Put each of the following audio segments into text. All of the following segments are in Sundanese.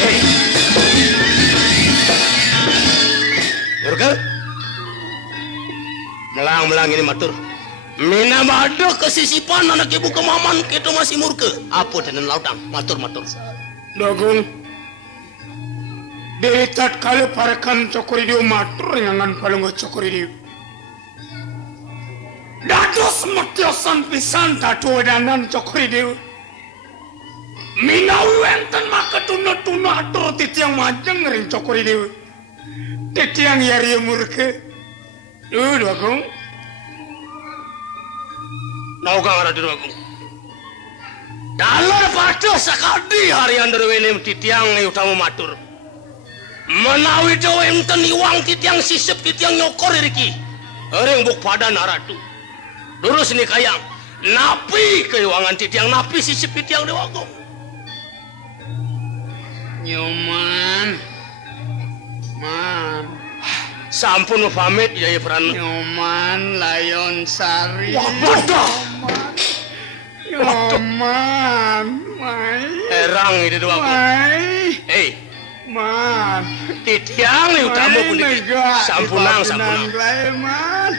Hei. Murka. Melang-melang ini matur. Mina bada kesisipan anak ibu kemaman kita masih murka. Apa tenan lautang? Matur. Dagung. Detat kali parakan cokori diu matur ngangan palunggo cokori diu. Dados metiosan pisan tatu danan cokori diu. Minawi wenten maka tuna atur titiang majeng ring cokori diu. Titiang yari murke. Dagung. Naugang ada Dagung. Dalar pada sakadi harian derwenem titiang utama matur. Menawi jawa enten iwang titiang sisip titiang nyokor riki. Ring buk pada naratu. Durus ni kayang. Napi keiwangan titiang napi sisip titiang Dewagong. Nyoman. Man. Sampun pamit ya Pran. Nyoman Layon Sari. Wadah. Nyoman. Mai. Erang itu Dewagong. Mai. Hei. Man. Titiang ni utama pun sampunang. Man.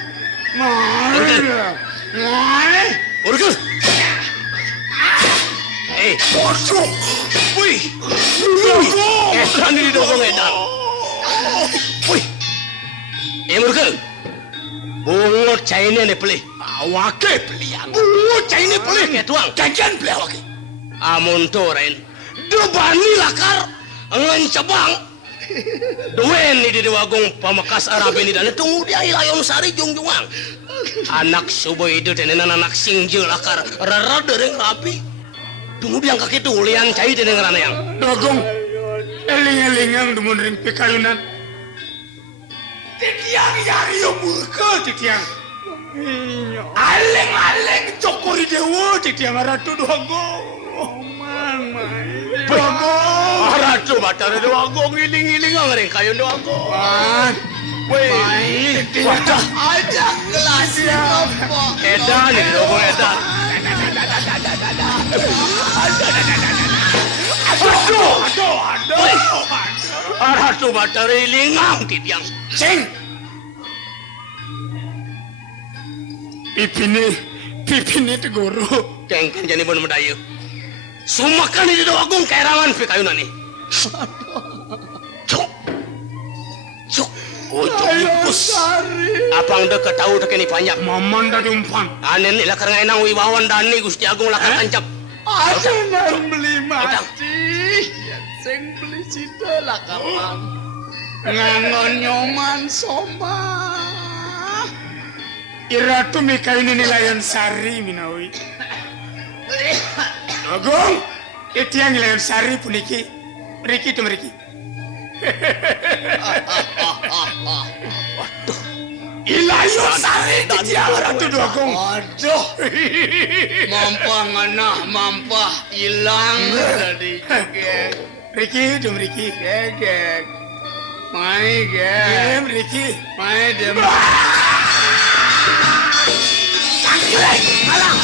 Urus. Bosok. Wih. Edan ini Dewagong edan. Wih. Murka. Bungut China ni beli. Awake belian. Bungut China beli ke tuang. Jangan beli awake. Amun toren. Debani lakar. Ngan cabang. Duen ni di Dewagong pamakas Arab ini dan tunggu dia Layon Sari jungjungang. Anak subuh itu dan anak singje lakar rara dereng rapi. Tunggu dia kaki tulian cai dengan rana yang. Dewagong. Eling-elingang demun ring pikayunan. Titiang yari murka titiang. Aleng cokori dewa titiang ratu Dewagong. Ratu batara Dewagong iling-iling ngering kayu Dewagong. Wih, wadah. Ajak gelas apa? Edan ini Dewagong edan. Aduh. Ratu batara ilingang titiang. Ceng. Pipini teguru. Ceng jadi pun mendayu. Sumakan ini Dewagong kerangan pikayunan ni. Cuk. Ucuk impus. Apang deket tahu deket ni banyak. Maman dah umpan. Anen ni lakar ngainang wibawan dani Gusti Agung lakar kancap. Ada nang beli mati. Seng beli cita lakapan. Ngangon nyoman soma. Iratu mikain ini Layon Sari minawi. Agung, itu yang Layon Sari puniki. Riki tu meriki. Waduh. Layon Sari dia Ratu Agung. Aduh. Mampah hilang dari gegek. Riki tu meriki. Gegek. Mai gegek. Riki. Mai dem. Malang.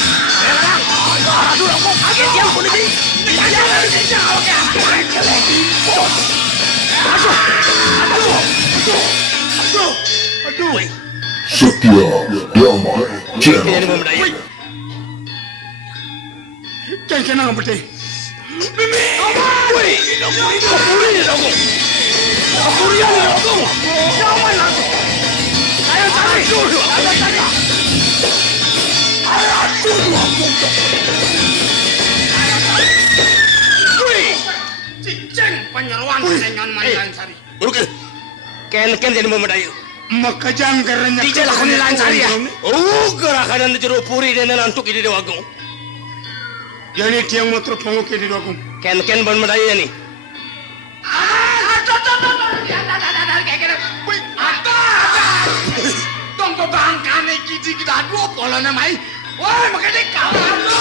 Aduh, aku kaget yang pun ini. Aduh. Setia Damai Channel. Jangan kena berarti. Mimi. Woi, kapuri ni Dewagong. Kapuri ni Dewagong. Jangan langsung. Ayo cari dulu. Ayo cari. Ratu Dewagong. Woi, Cincang penyeruan dengan Layon Sari. Urus. Ken jadi memedayu. Maka jangan kerana Di jalan kami Layon Sari ya. Oh, gerakan jeruk puri dan nantuk ini Dewagong. Jadi tiang motor pengukir di Dewagong. Ken ban medayu ni. Tunggu bangkane kita dua pola namai. Woi, makanya kawan lu.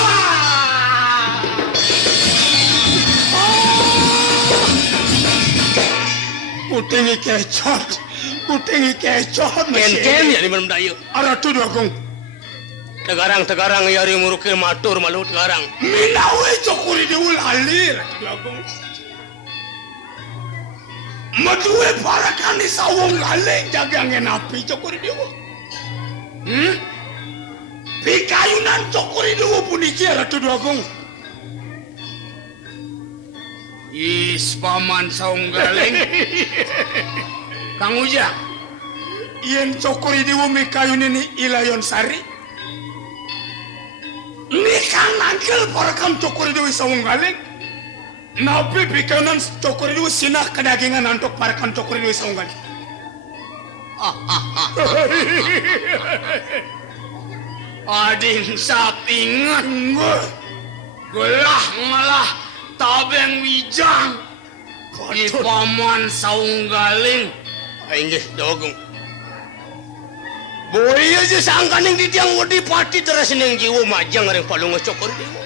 Kutingi kecot. Ken jadi medayu. Ratu Dewagong. Tegarang yari muruke matur malu tegarang. Minawe cokori dewa lali Ratu Agung. Maduwe parakani sawong lali jagangen api cokori dewa. Pikayunan cokori dewa puniki Ratu Agung. Is paman Saunggaling. Kang Ujang. Yen cokori dewa mikayunan ni Ilayon Sari. Ini kan nangkil parakam cokori dewa sawong galing. Nabi pikayunan cokori dewa sinah kedagingan antok parakam cokori dewa sawong galing. Ading sapingan. Gelah malah tabeng wijang. Di paman Saunggaling. Inggih Agung. Boy aja sangkaning di tiang wedi pati terus ning jiwa majang areng palung cokor dewa.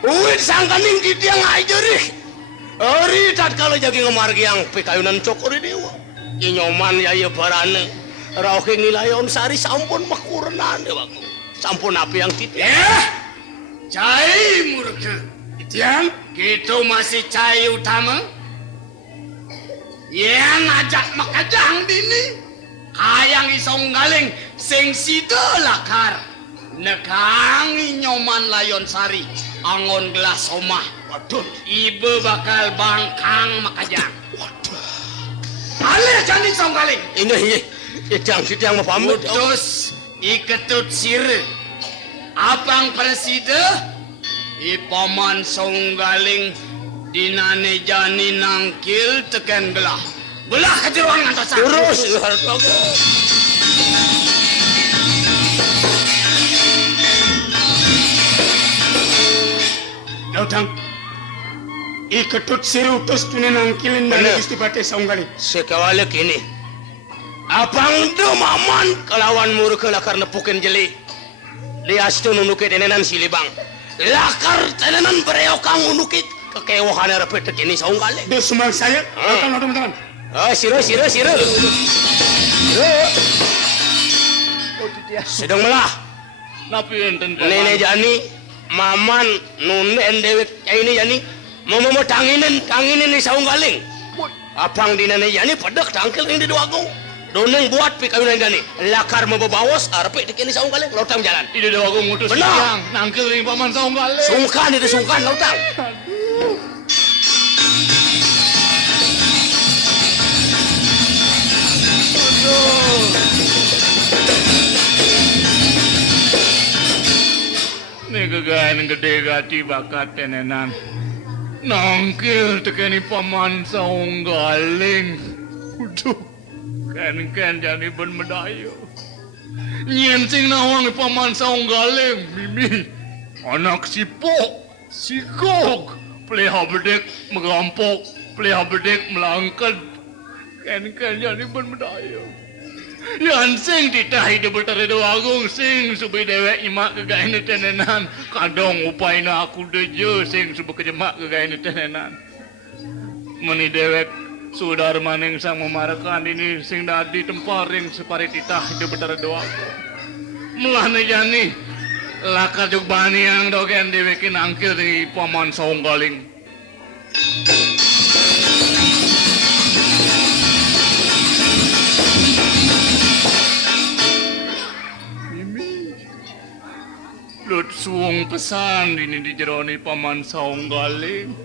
Uwit sangkaning di tiang ajeri. Ari tatkala jagi ngamargi yang pikayunan cokor dewa. Inyoman yaya barane. Rauke Ilayon Sari sampun makurenan dewa. Sampun api yang titik. Cai murke. Tiang Gitu masih cai utama. Yang ngajak makajang dini. Hayang Saunggaling sing sida lakar nekang Nyoman Layon Sari angon gelas omah. Waduh, Ibu bakal bangkang makajang. Ale jani Saunggaling. inggih tiang mau pamit. Putus iketut sire. Abang presida Paman Saunggaling dinane jani nangkil teken belah. Belah kejeruan ngantosan. Terus Ratu Agung. Dautang iketut sirutus tunen angkilin dari Bener. Gusti Bate Saunggaling. Sekawalik ini. Abang do maman kelawan muruke lakar nepukin jeli. Lias tu nunukit enenan silibang. Lakar tenenan bereokang unukit kekewohan repet ini Saunggaling. Dos sumang saya. Dautang teman-teman. Siro. Sedang melah. Napi enten Nene jani maman nunen dewek ini jani mau tanginin ni Saunggaling. Abang di nene jani pedek tangkil ini Ratu Agung. Doneng buat pikayunan jani lakar membawas arep dikini Saunggaling lautang jalan. Ide Ratu Agung mutus Benar. siang nangkil ring paman Saunggaling. Sungkan itu sungkan lautang. Nih kegayan gede gati bakat tenenan. Nangkil tekeni paman Saunggaling. Uduh, kan jani ben medayo. Nyen sing nawang paman Saunggaling, Mimi. Anak sipok, sikok, peleha bedek megampok, peleha bedek melangkad. Kan jani ben medayo. Yan sing titahi di betara Ratu Agung sing subi dewek nyemak kegain tenenan kadang upay na aku deje sing subi kejemak kegain tenenan meni dewek sudar maning sang memarakan ini sing dadi temparing separi titah di betara Ratu Agung melane jani lakar juk bani yang dogen dewekin angkil di paman Saunggaling. Lut suung pesan ini di jeroni paman Saunggaling.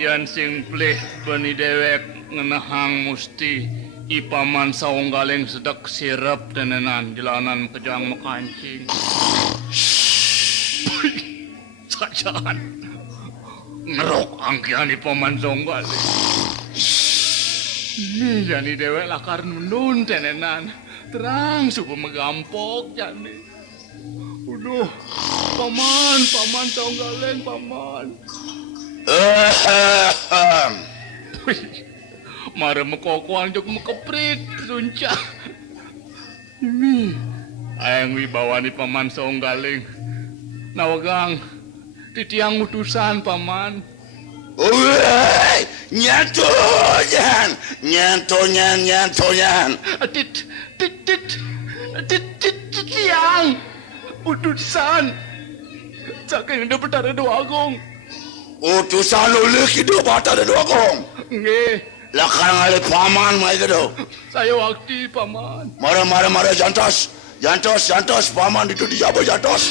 Yan sing pleh bani dewek ngenahang musti i paman Saunggaling sedak sirap tenenan jalanan kejang mekancing. Sajaan ngerok angkian i paman Saunggaling. Ini jani dewek lakar nundun tenenan terang subuh megampok jani. Uduh, paman Saunggaling, paman. Mare mekokoan juk mekeprit, sunca. Ini, ayang wibawa ni paman Saunggaling. Nawagang, titiang utusan, paman. Uy, nyantonyan. Titiang, utusan. Saking hidup betara doa agung. Utusan ulik hidup bata ada dua kong. Nggih, Lakang ali paman mai kedo. saya waktu paman. Mara jantos. Jantos paman itu dijaba jantos.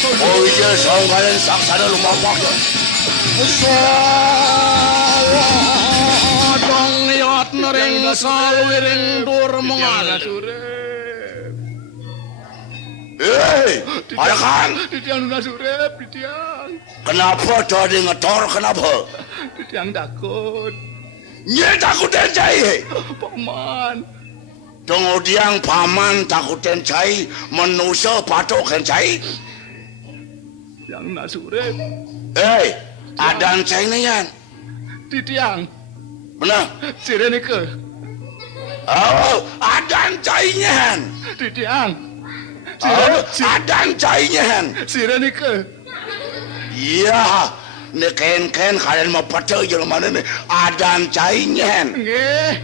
Oh iya saung kalian saksana lumapak ya. Dong liat nering salwiring dur mengal. Hei, ada kan? Titiang nuna surep, Titiang. Kenapa tadi ngetor kenapa? Titiang takut. Nye takutin cai. Paman. Kemudian paman takutin cai menusa patokan cai. Yang nuna surep. Hei, adan cai nih yan. Titiang. Benar? Sirene ke. Oh, adan cai yan. Titiang. Oh, adan cai yan. Sirene ke. Iya, ini ken kalian mau pecah jalan mana nih? Adan cai yan. Nggih.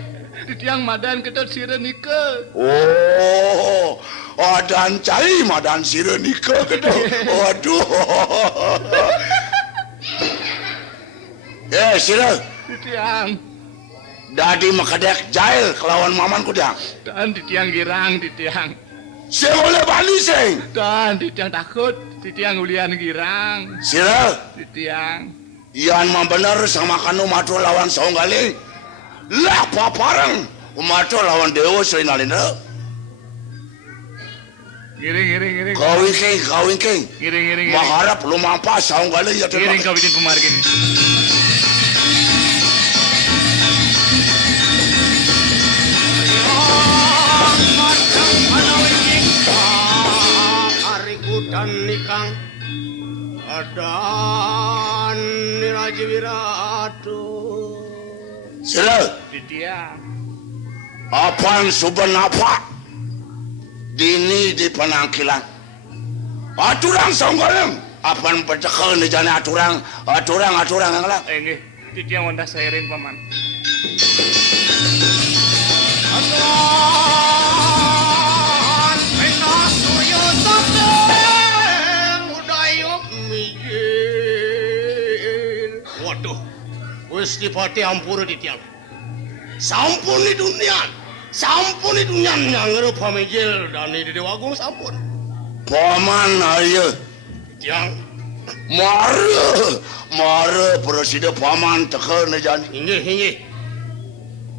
Titiang madan kita sirene ke. Oh, adan cai madan sirenika gitu. Waduh. Sira. Titiang. Dadi makadek jail kelawan maman kudang. Dan Titiang girang, Titiang. Saya boleh balik sing. Dan Titiang takut. Titiang ulian girang. Sira. Titiang. Ian mah bener sama kanu matu lawan saunggali. Lah paparang. Matu lawan dewa sering alina. Giring. Kawin king. Giring. Maharap lumampa saunggali ya Giring kau bikin pemargin. Dan nikang adan niraji wiratu. Sila, Titiang. apaan suban apa? Dini di penangkilan. Aturang saunggalem. Apaan pecekal di jana aturang yang lang. Nggih, Titiang wanda sairin paman. Adan penasuyo sabeng udayok mijil. Waduh, Gusti Pati ampura Titiang. Sampun di dunia nyangere pamijil dan di dewagung sampun. Paman ayo. Titiang, Mare presiden paman tekan di jana. hinggih.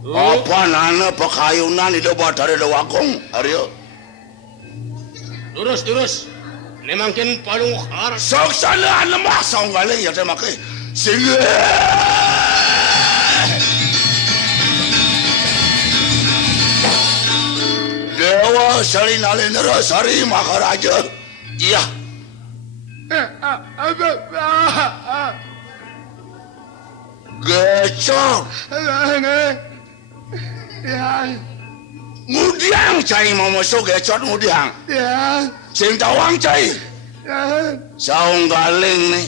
Apa nana pakayunan itu batare dewakong Aryo. Terus. Nemangkin palung har. Sok sana lemah saunggalem ya temake. Singgih. Dewa salinalin rasari makaraja. Iya. Gecok. Ngudiang cai mau masuk gecot ngudiang. Sing tawang cai. Saung galing nih.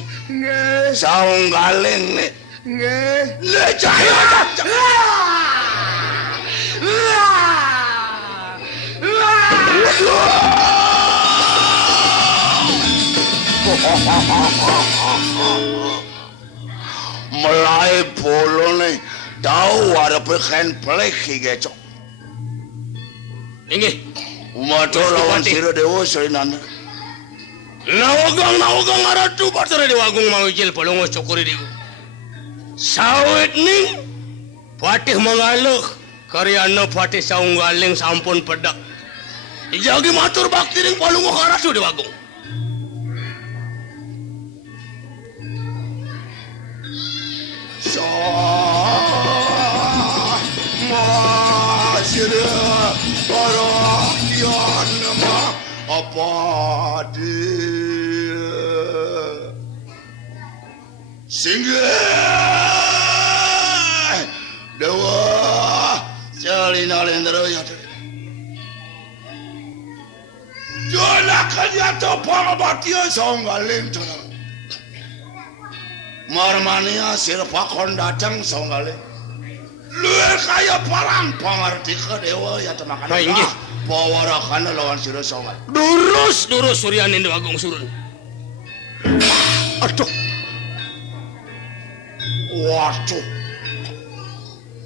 Le cai Melai bolo nih. Tahu ada peken pelek gecok. Hinggih. Umato lawan sira dewa salinan. Nawagang aratu batara dewagung mangijil palung cokori diu. Sawit ning patih mangaluk karyana patih saunggaling sampun pedak. Ijagi matur bakti ning palung karasu dewagung. Masira parakian nama apa dia singgih dewa salina lendero ya jolakan ya to pangabatian saunggaling jolak marmania sirpakon datang saunggaling Luar kaya parang pangarti ke dewa ya temakan. Nah, inggih. Pawarakana lawan Sira Songal. Durus Suryaning Dewa Agung Surun. Aduh. Waduh.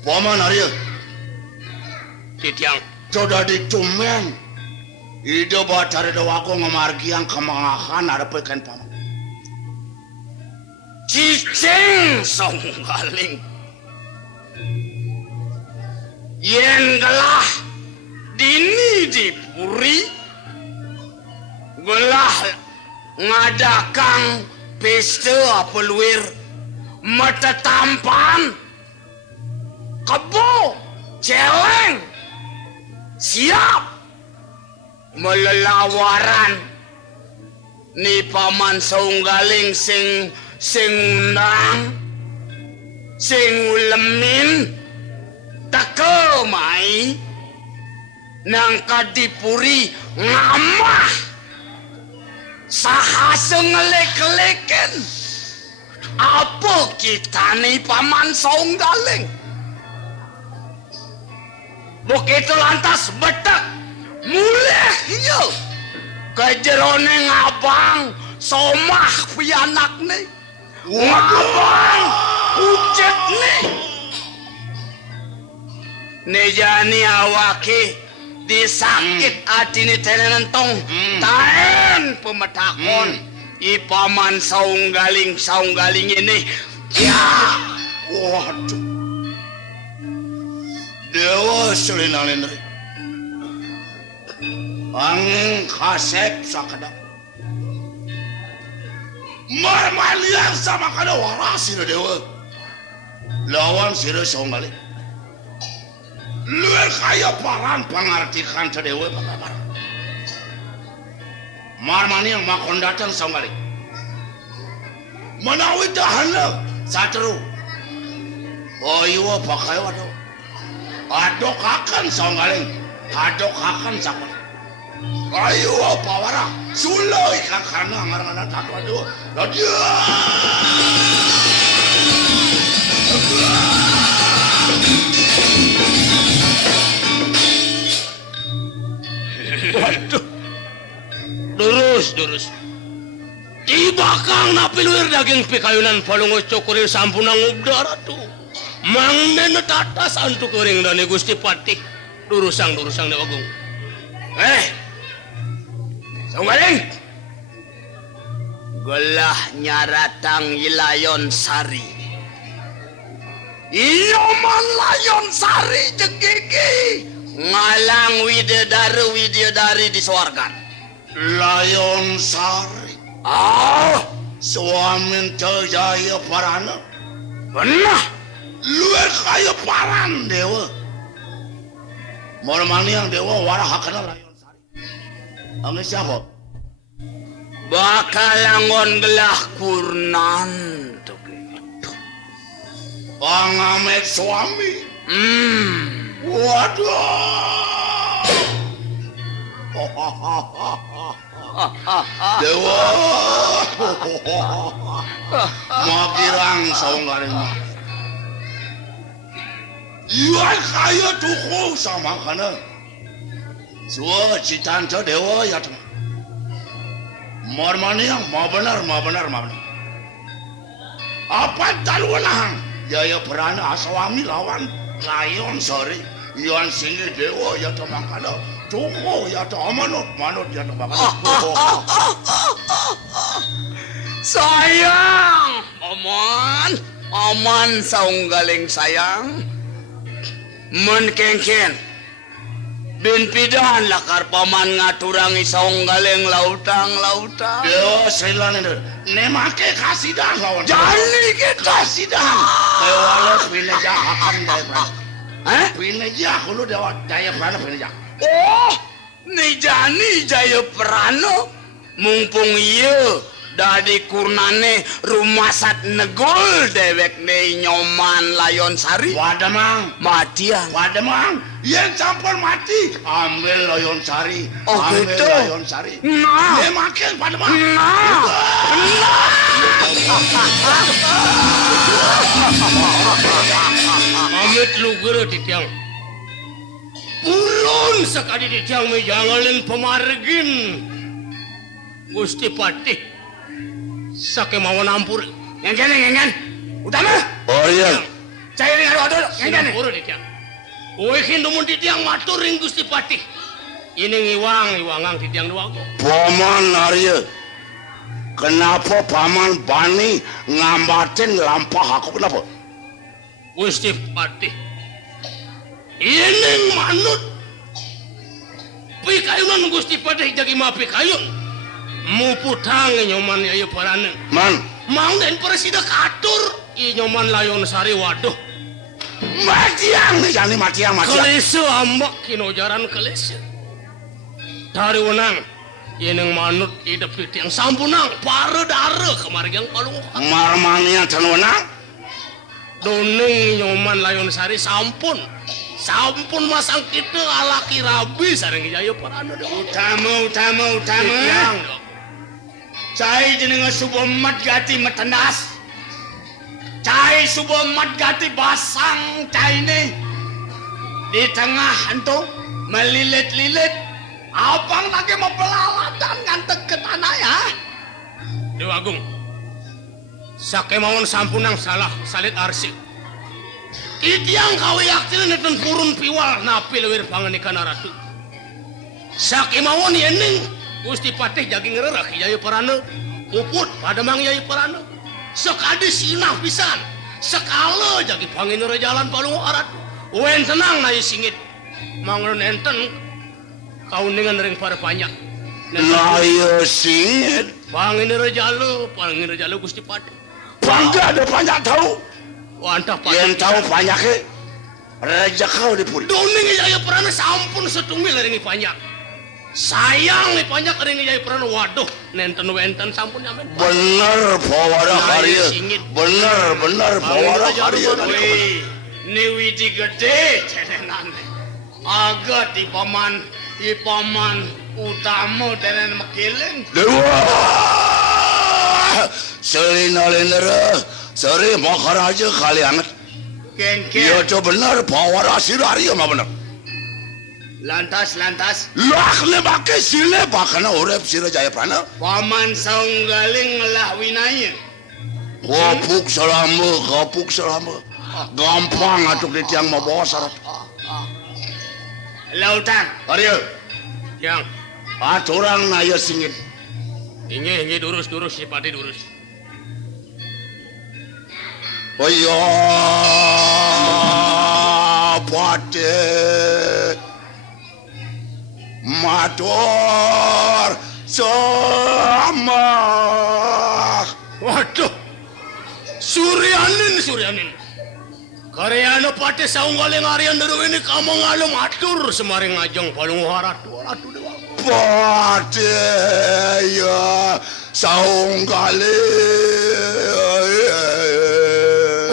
Paman Arya. Titiang. Coba dicumen. Ida badare Dewa Agung ngamargiang kemangahan arepekan paman. Cicing Songgaling. Yen gelah dini dipuri gelah ngadakang pesta peluir mata tampan kebo celeng siap melelawaran ni paman Songgaling sing undang sing ulemin teke mai nang kadipuri ngamah sahasa ngelek-leken apa kita nih paman Songgaling begitu lantas betek mulih yuk kejeroneng abang somah pianak nih ngabang ucet nih nejani awake disakit atine tenentong taen pemetakon ipaman Songgaling ini ya Waduh. Dewa Sulinalendra. Angin kasep sakadap. Marmalian sama kada waras Sira Dewa. Lawan Sira Songgaling. Luar kaya paran pangartikan Dewa pakabar. Marmani yang makon datang Songgaling. Menawi dahana satru. Oh iya pakai waduh. Adok akan Songgaling. Adok akan sakot. Ayo pawara suloi kakana ngarana tatu aduh. Ladia. waduh durus tiba kang napiluir daging pikayunan palungos cokurir sampunang udara tuh mangnen tatas antu kering dani Gusti Patih durusang Dewa Agung Songgaling gelah nyaratang Layon Sari Iyoman Layon Sari jegegi ngalang widadari di swargan Layon Sari suamin jaya parana benar luar kaya paran Dewa Marmani yang Dewa warahakana Layon Sari angin siapa bakal langgon gelah kurnan Pangamet suami waduh Dewa makirang Songgaling Iwan kaya tuku sama kana Suwa citanta Dewa ya teman Marmani yang mau benar apa taluanang jaya perana suami lawan Layon Sari Iwan singgih Dewa ya teman kana tuku ya teman manut ya teman kana sayang aman Songgaling sayang menkengken bin pidahan lakar paman ngaturang Songgaling lautang Dewa Srilan ini nemake kasidah lawan jani kita kasidah Dewa pineja akan daya pineja kulo Dewa daya prana pineja ni jani jaya prana mumpung iya dadi kurnane rumasat negol dewek ne nyoman Layon Sari Wadamang matian Wadamang yang campur mati ambil Layon Sari ambil gitu Layon Sari nah makin Wadamang Singit luger titiang. Ulun sakadi titiang mejangalin pemargin. Gusti Patih. Sakemawan ampur. Ngengen. Utama. Oh iya. Cai ring adu. Ngengen. Pura titiang. Uehin dumun titiang matur ring Gusti Patih. Ini iwangang titiang duago. Paman Arya. Kenapa paman bani ngambatin lampah aku kenapa? Gusti Patih. Ini manut. Pikayunan Gusti Patih jagi mapi kayun. Muputang nyoman ayo parane. Man, Mang den presida katur nyoman layon sari waduh. matiang nih jani matiang. Kalese ambak kinojaran kalese. Dari wenang yeneng manut hidup titiang sampunang para dara kemargiang palung. Marmania tenwenang. Doning nyoman layon sari sampun masang kita alaki rabi sareng jaya parana deh. Utama. Titiang dong. Cai jenengan subomat gati metenas. Cai subomat gati basang cai ini. Di tengah hantu melilit-lilit. Abang lagi mau pelalatan ngantek ke tanah ya. Dewa Agung. Sakemawon sampunang salah salit arsip. Titiang kawe yaktil neten purun piwal napi lewir panganikan ratu. Sakemawon yeneng Gusti Patih jagi ngererak yai parana uput pademang yai parana sekadi sinah pisan sekala jagi panginere jalan palung arat wen tenang nai singit mangun enten kauningan ring para panyak Layu singit. panginere jalo Gusti Patih Bangga ada banyak tahu. wantah Yang Patih tahu banyaknya Raja kau dipul. doning yai parana sampun setumil ringi panyak sayang nih banyak ring jaya peran waduh nenten wenten sampun nyamen Bener bawara karya. Bener bawara karya. Wih, ini widi gede cenenan. Agak di paman utama tenen makiling. Dewa. Selina lendera. Seri makar aja kali anget. Ken. Iya coba bener bawara sirari mah bener. Lantas. Lah lebake sile bakana urep sira jaya prana. Paman saunggaling lah winaya. Kapuk selama. Gampang atuk di tiang mau bawa syarat. Lautan. Arya, yang aturan naya singit. ini durus si Patih durus Oh iya, Patih. Matur sama. waduh Suryanin karyana Patih saunggaling arian dulu ini kamu ngalem atur semaring ngajeng palung haratu dewa Patih ya saunggaling.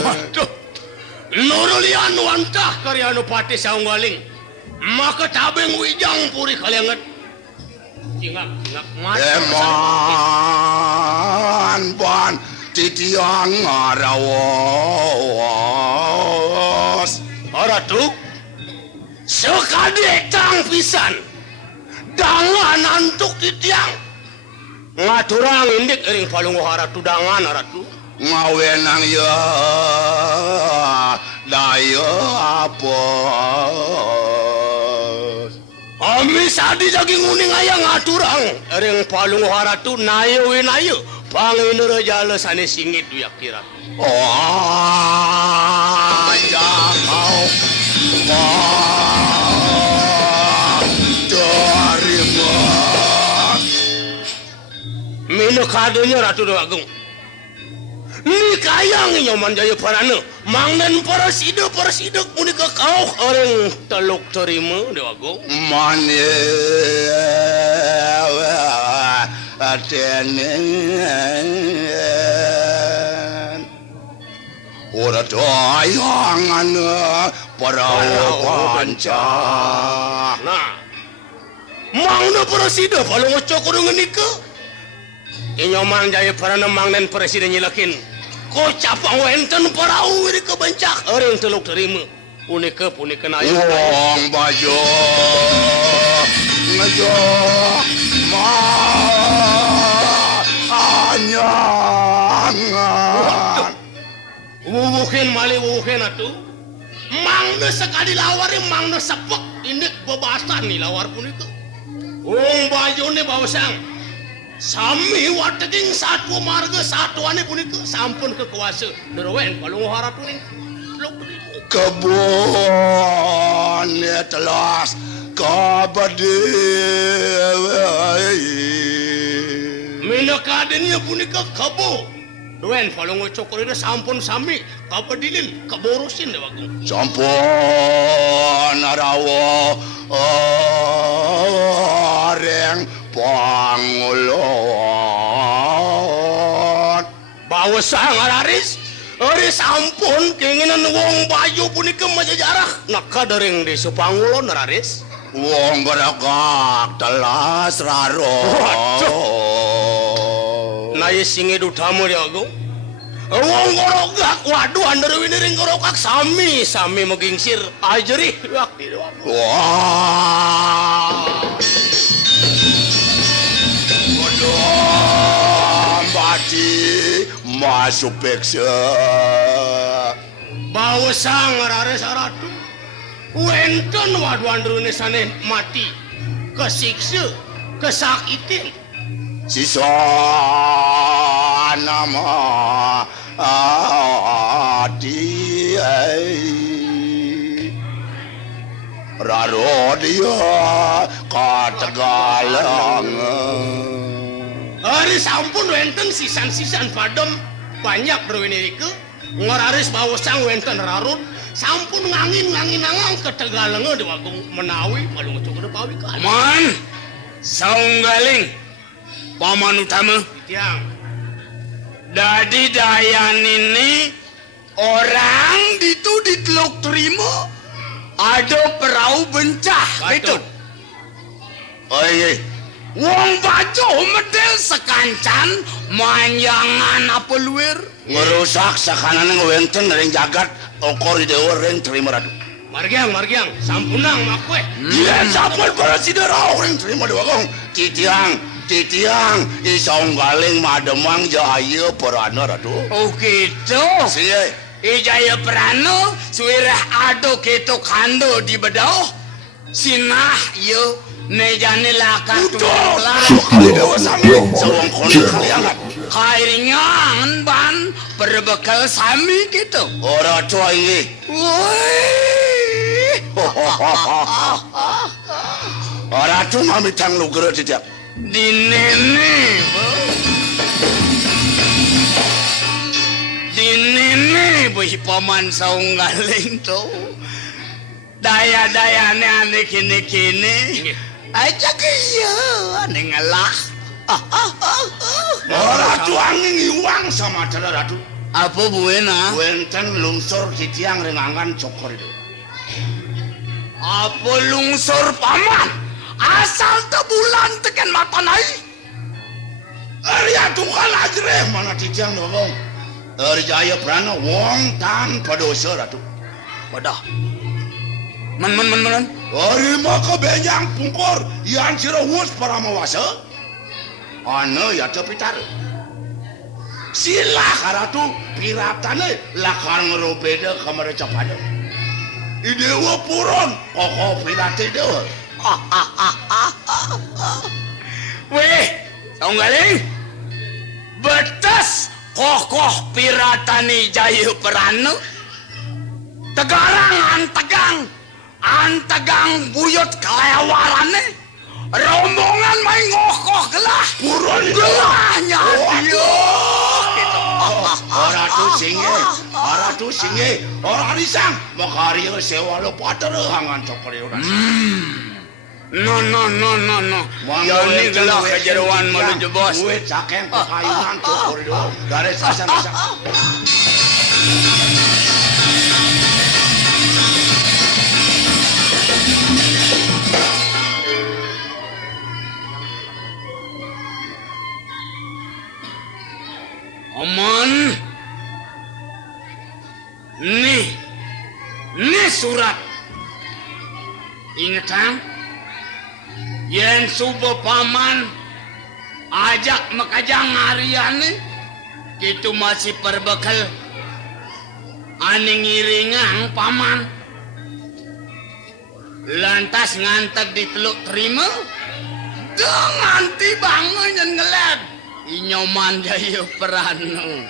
waduh nurulian wantah karyana Patih saunggaling maka tabeng wijang puri kalianget ingak Eman ban titiang ngarawas. Ratu sekadetang pisan dangan antuk titiang ngaturang indik ering palung haratu dangan ratu Ngawenang ya daya apa. Amis adi jagi nguning ayang ngaturang ering palung haratu nayo winayo panginere jala sane singit wiyak kira Ya kau terima. minu kadonya Ratu Dewa Agung ni kayang nyoman jaya parana mangnen parasido muni ke kau orang teluk terima Dewa Agung Mane atenen ora doyangan para panca. nah mangna parasido palung ocok urang nika nyoman jaya parana mangnen presiden nyilakin ko capang wenten parau iri kebencak orang teluk terima punikeun ayo. Wong Bajo ngejo ma anyangan. Wuwuhin mali wuwuhin atuh. Mangna sekali lawar mangna sepek indek bebasan nih lawar punika. Wong bajone bawasang. Sami wateging satu marga satuane punika sampun kekuasa. Derwen palunguh harap punika. Kebun telas kabadi mina kadenya punika kebo duen palunguh cokorina sampun sami kabadilin keborusin deh wagung sampun arawo areng pangulon bawa sang araris Ari sampun keinginan wong Bayu punika majajarah nakadereng di Supangulon raris. Wong gerakak telas raro. Naya singe dutamu dia agung. Wong gorogak waduh anderwiniring gorogak sami megingsir ajeri waktu itu. Wah. Waduh bati masuk peksa. Bawa sang raris aratu. Wenten waduh andrune sane mati. Kesiksa, kesakitin. Sisa nama adi raro dia katagalang. Hari sampun wenten sisan-sisan padem banyak berwiniriku ngararis bawa sang wenten rarut sampun ngangin-nganginangang ketegalengan di wagung menawi paling ngecuk pawi kan Man saunggaling paman utama yang dadi dayan ini orang itu diteluk terima ada perahu bencah betul. Oh iya. Wong Bajo medel sekancan manyangan apa luir Ngerusak sakanane ngwenten ring jagat okor dewa ring terima radu. margiang sampunang makwe. Iya sampun para sidera ring terima dewa titiang isong galing mademang jaya perana radu. oh gitu Siye. Ijaya Prano suirah ado keto kando di bedoh sinah yo nejane lakat Dewa sami sawang kono kaliangan. kairingan ban berbekal sami gitu Ora coy ini. woi Ora cuma mitang lu gero tidak. di nene boy paman saunggaling tuh daya-dayane ane kini aja kaya ane ngalah Ora tuangin iwang sama cara radu. apa buena Wenten lungsur titiang rengangan cokor itu. apa lungsur paman asal bulan tekan mata nai Arya tukang ajreh mana titiang ngomong. Jaya Prana wong tan padosa ratu. wadah men Ari maka benyang pungkor yang cirahus para mawasa. Ana ya tepitar. Sila karatu piratane lakar ngerupeda kamar capada. Idewa puron koko pirate dewa. weh saunggaling betes kokoh piratani Jayu Prana tegarang antegang buyut kelewarane rombongan main ngokoh gelah Puron gelahnya dia Aratu singe ora risang makari sewa lo pater hangan cokor ora. no yani gelah kejeruan menuju bos Duit saking kekayunan cokor itu garis asan-asan. Aman nih surat Ingetang, yen subuh paman ajak makajang harian itu masih perbekal aning iringang paman. Lantas ngantek di teluk terima dengan tibangan yang ngelab inyoman jaya peranu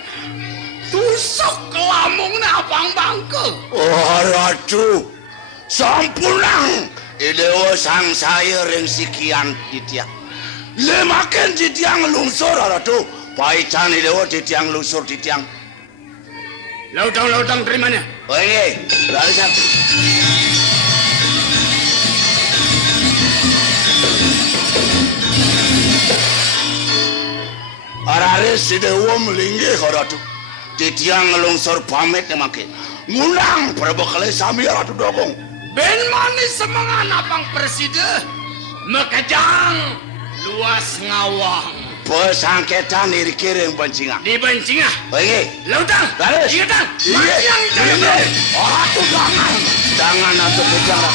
tusuk kelamung napang bangke. Oh ratu sampunang idewa sang saya ring sikian ditiang lemakan ditiang lungsur ratu paican idewa ditiang lungsur ditiang lautang terimanya. oke dari satu arare sidewa melinggi ratu ditiang lungsur pamitemakin ngundang berbekal sami ratu dogong Ben manis semangat napang presiden makajang luas ngawang pesangketan iri kiring bencinga di bencingah. oke Lautang, Garis. ingetang, Iya. yang Iya. Ratu jangan atau bicara